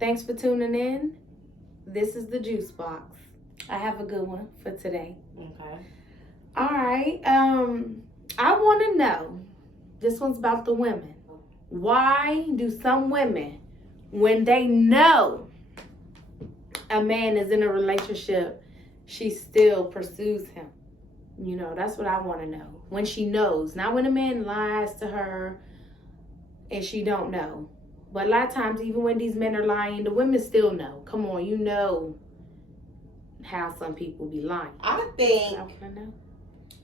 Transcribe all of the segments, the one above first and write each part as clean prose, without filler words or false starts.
Thanks for tuning in. This is the Juice Box. I have a good one for today. Okay. All right. I want to know. This one's about the women. Why do some women, when they know a man is in a relationship, she still pursues him? You know, that's what I want to know. When she knows, not when a man lies to her and she don't know. But a lot of times, even when these men are lying, the women still know. Come on, you know how some people be lying. I think How can I know?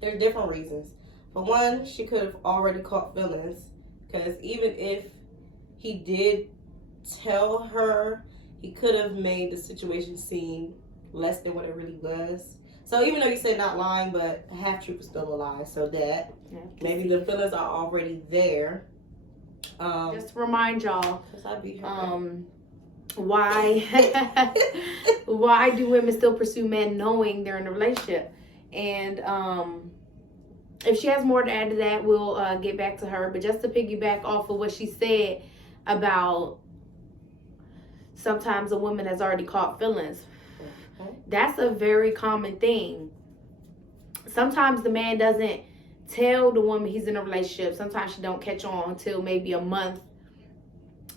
there's different reasons. For one, she could have already caught feelings, because even if he did tell her, he could have made the situation seem less than what it really was. So even though you said not lying, but a half truth is still a lie. So that maybe the feelings are already there. Just to remind y'all, I beat her why why do women still pursue men knowing they're in a relationship? And if she has more to add to that, we'll get back to her. But just to piggyback off of what she said about sometimes a woman has already caught feelings, that's a very common thing. Sometimes the man doesn't tell the woman he's in a relationship. Sometimes she don't catch on until maybe a month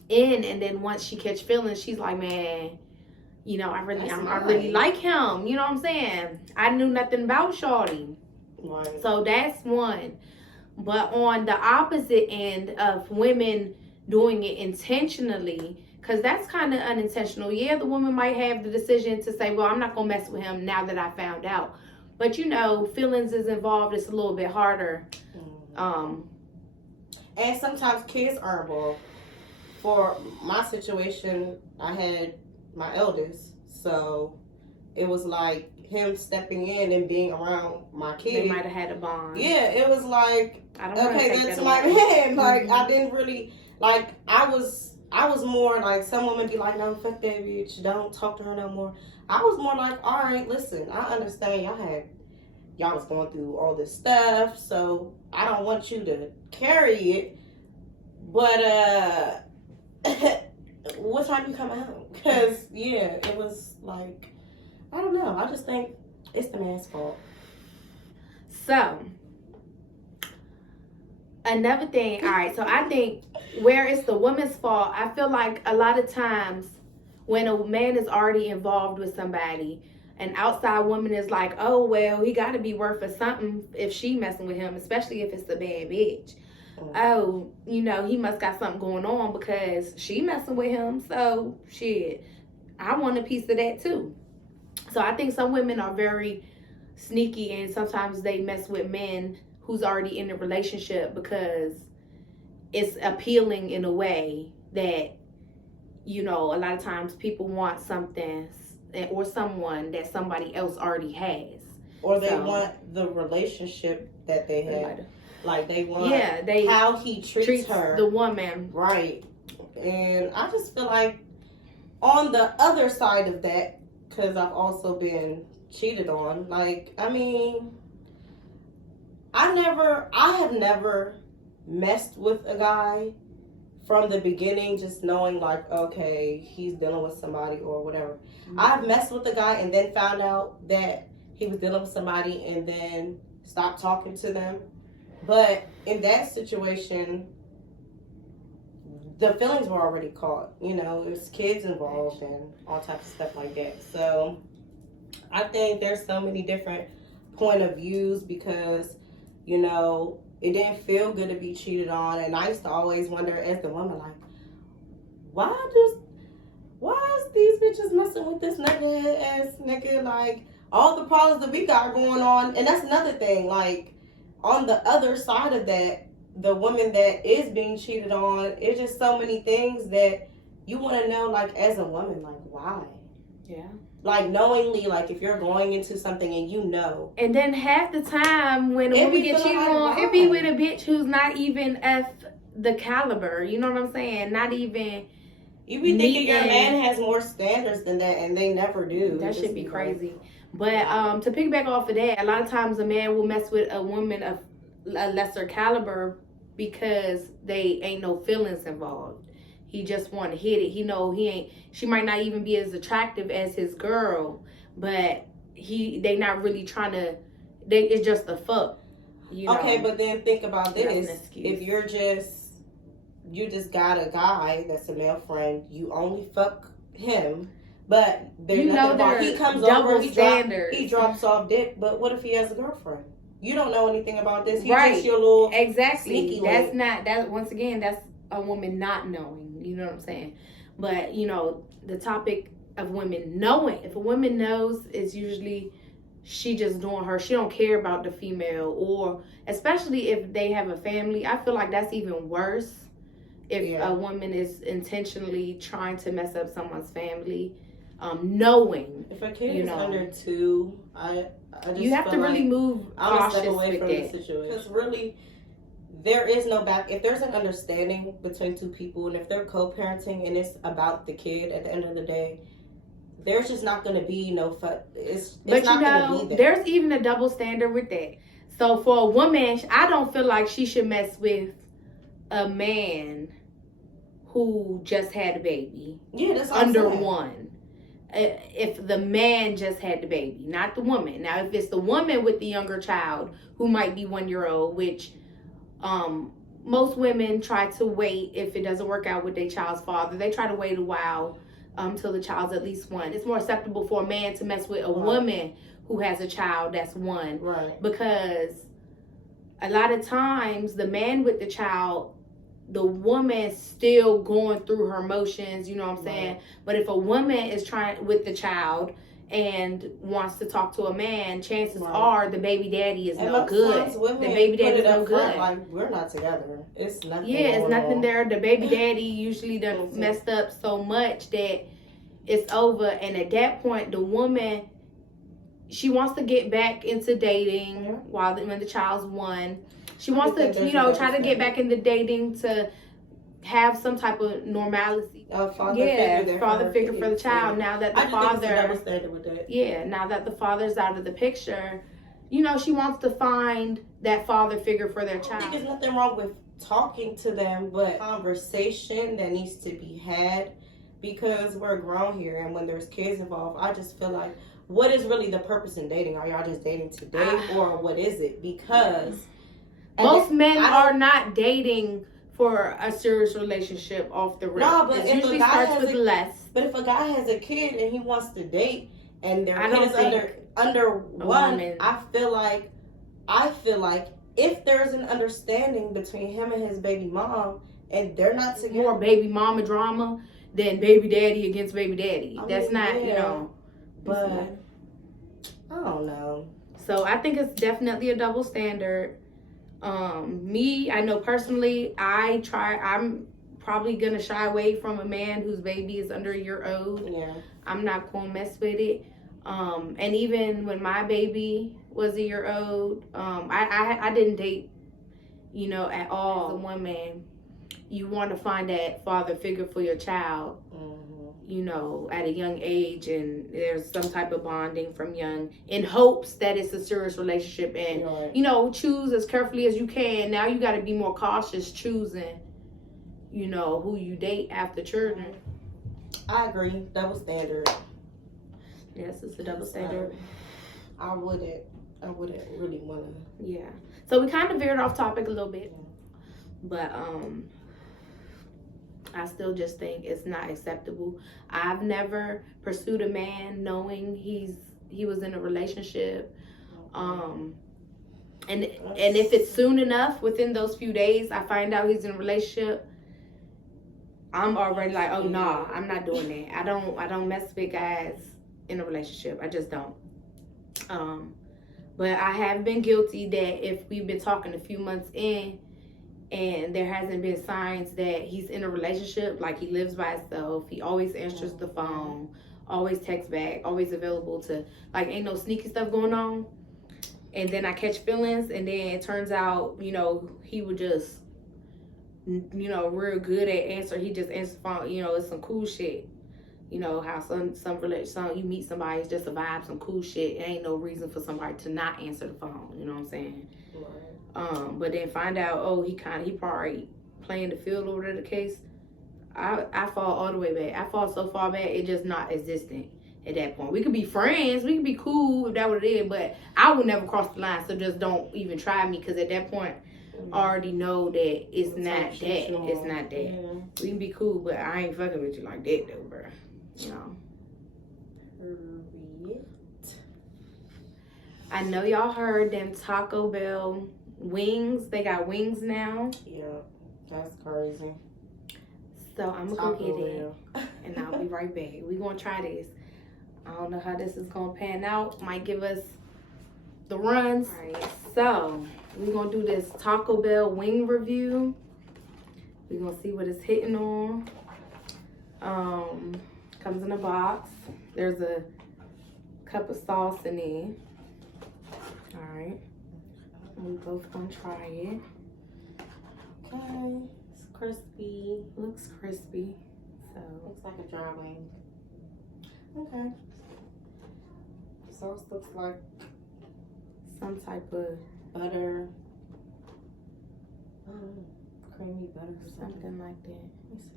in, and then once she catch feelings, she's like, man, you know, I really like him. You know what I'm saying? I knew nothing about shawty. Right. So that's one. But on the opposite end of women doing it intentionally, because that's kind of unintentional. Yeah, the woman might have the decision to say, well, I'm not going to mess with him now that I found out. But, you know, feelings is involved. It's a little bit harder. And sometimes kids are involved. For my situation, I had my eldest. So it was like him stepping in and being around my kid. They might have had a bond. Yeah, it was like, I don't okay, that's my man. Like, I didn't really, like, I was more like, some women be like, no, fuck that bitch, don't talk to her no more. I was more like, all right, listen, I understand y'all was going through all this stuff, so I don't want you to carry it, but what time you come out? Because yeah, it was like, I don't know, I just think it's the man's fault. So another thing, all right, so I think where it's the woman's fault, I feel like a lot of times when a man is already involved with somebody, an outside woman is like, oh, well, he got to be worth of something if she messing with him, especially if it's a bad bitch. Oh, you know, he must got something going on because she messing with him. So, shit, I want a piece of that too. So I think some women are very sneaky, and sometimes they mess with men who's already in a relationship because it's appealing in a way that, you know, a lot of times people want something or someone that somebody else already has. Or they want the relationship that they have. Like they want how he treats her. The woman. Right. And I just feel like on the other side of that, because I've also been cheated on, like, I mean, I have never messed with a guy from the beginning, just knowing like, okay, he's dealing with somebody or whatever. Mm-hmm. I've messed with a guy and then found out that he was dealing with somebody and then stopped talking to them. But in that situation, the feelings were already caught. You know, there's kids involved and all types of stuff like that. So I think there's so many different point of views because, you know, it didn't feel good to be cheated on. And I used to always wonder as the woman, like, why is these bitches messing with this nigga ass nigga? Like, all the problems that we got going on. And that's another thing, like, on the other side of that, the woman that is being cheated on, it's just so many things that you want to know, like, as a woman, like, why? Yeah. Like, knowingly, like, if you're going into something and you know. And then half the time when a woman gets cheated on, it be with a bitch who's not even of the caliber. You know what I'm saying? Not even. You be thinking your man has more standards than that, and they never do. That should be crazy. But to piggyback off of that, a lot of times a man will mess with a woman of a lesser caliber because they ain't no feelings involved. He just want to hit it. He know he ain't. She might not even be as attractive as his girl, but they not really trying to. It's just a fuck. You know? Okay, but then think about That's an this: excuse. if you just got a guy that's a male friend, you only fuck him, but there's You know nothing about. there He are comes double over, standards. he drops off dick. But what if he has a girlfriend? You don't know anything about this. He's Right. just your little Exactly. sneaky That's link. not that. Once again, that's a woman not knowing. You know what I'm saying? But you know, the topic of women knowing. If a woman knows, it's usually she just doing her. She don't care about the female, or especially if they have a family. I feel like that's even worse. If a woman is intentionally trying to mess up someone's family, knowing. If a kid is under 2, I just You have to really move I'm gonna cautious step away with from that. the situation. Because really, there is no back. If there's an understanding between two people, and if they're co-parenting and it's about the kid at the end of the day, there's just not going to be no fuck. It's But not you going know, to be there. there's even a double standard with that. So for a woman, I don't feel like she should mess with a man who just had a baby. Yeah, that's what I'm under saying. 1. If the man just had the baby, not the woman. Now, if it's the woman with the younger child who might be 1-year-old, which most women try to wait if it doesn't work out with their child's father. They try to wait a while till the child's at least 1. It's more acceptable for a man to mess with a woman who has a child that's 1. Right. Because a lot of times the man with the child, the woman still going through her motions, you know what I'm saying? Right. But if a woman is trying with the child and wants to talk to a man, chances are the baby daddy is no good. The baby daddy is no good. Like, we're not together. It's nothing. Yeah, it's nothing there. The baby daddy usually done messed up so much that it's over. And at that point, the woman, she wants to get back into dating when the child's 1. She wants to, try to get back into dating to have some type of normalcy. Father figure for the child. Now that the now that the father's out of the picture, she wants to find that father figure for their child. I think there's nothing wrong with talking to them, but conversation that needs to be had, because we're grown here, and when there's kids involved, I just feel like, what is really the purpose in dating? Are y'all just dating to date, or what is it? Because most men are not dating for a serious relationship off the rip. No, but it usually starts with less. But if a guy has a kid and he wants to date, and their kid is under 1, I feel like if there's an understanding between him and his baby mom, and they're not together, more baby mama drama than baby daddy against baby daddy. That's not, But I don't know. So I think it's definitely a double standard. I know personally, I'm probably gonna shy away from a man whose baby is under a year old. Yeah. I'm not gonna mess with it. And even when my baby was a year old, I didn't date, at all. As a woman, you want to find that father figure for your child, at a young age, and there's some type of bonding from young, in hopes that it's a serious relationship, and choose as carefully as you can. Now you got to be more cautious choosing, who you date after children. I agree. Double standard. Yes, it's a double standard. I wouldn't really want to. Yeah. So we kind of veered off topic a little bit, but I still just think it's not acceptable. I've never pursued a man knowing he was in a relationship. And if it's soon enough, within those few days, I find out he's in a relationship, I'm already like, oh nah, I'm not doing that. I don't mess with guys in a relationship. I just don't. But I have been guilty that if we've been talking a few months in, and there hasn't been signs that he's in a relationship, like he lives by himself, he always answers the phone, always texts back, always available to, like, ain't no sneaky stuff going on, and then I catch feelings, and then it turns out, he would just, real good at answer. He just answers the phone, it's some cool shit. How some you meet somebody, it's just a vibe, some cool shit. It ain't no reason for somebody to not answer the phone. You know what I'm saying? Right. But then find out, he probably playing the field or whatever the case. I fall all the way back. I fall so far back, it's just not existent at that point. We could be friends, we could be cool if that what it is, but I would never cross the line. So just don't even try me, because at that point, I already know that it's not that. It's not that. Yeah. We can be cool, but I ain't fucking with you like that though, bro. You know. Period. I know y'all heard them Taco Bell wings. They got wings now. Yeah, that's crazy. So I'm gonna go get it, and I'll be right back. We gonna try this. I don't know how this is gonna pan out. Might give us the runs. All right, so we're gonna do this Taco Bell wing review. We're gonna see what it's hitting on. Comes in a box. There's a cup of sauce in it. All right, we both gonna try it. Okay, it's crispy. Looks crispy. So Looks like a dry wing. Okay. Sauce looks like some type of butter. Creamy butter or something. something like that. Let me see.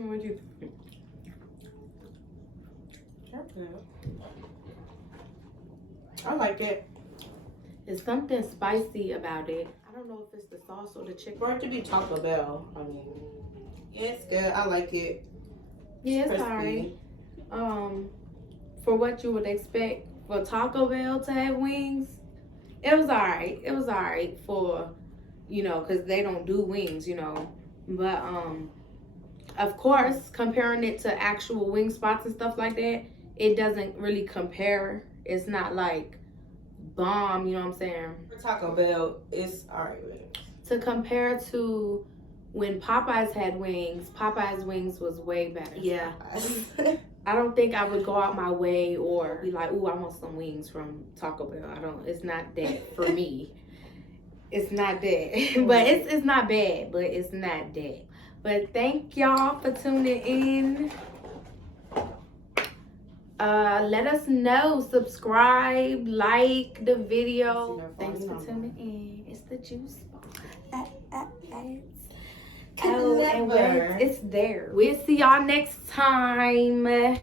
What you think? That's good. I like it. There's something spicy about it. I don't know if it's the sauce or the chicken. For it to be Taco Bell, I mean, yeah, it's good. I like it. Yeah, it's Crispy. alright. For what you would expect for Taco Bell to have wings, it was alright. It was alright for, you know, because they don't do wings, you know. But of course, comparing it to actual wing spots and stuff like that, it doesn't really compare. It's not like bomb, you know what I'm saying? For Taco Bell, it's alright with it. To compare to when Popeyes had wings, Popeyes wings was way better. Yeah. I don't think I would go out my way or be like, ooh, I want some wings from Taco Bell. It's not that for me. It's not that. But it's not bad, but it's not that. But thank y'all for tuning in. Let us know. Subscribe, like the video. Thanks for tuning in. It's the juice bar. Oh, and it's there. We'll see y'all next time.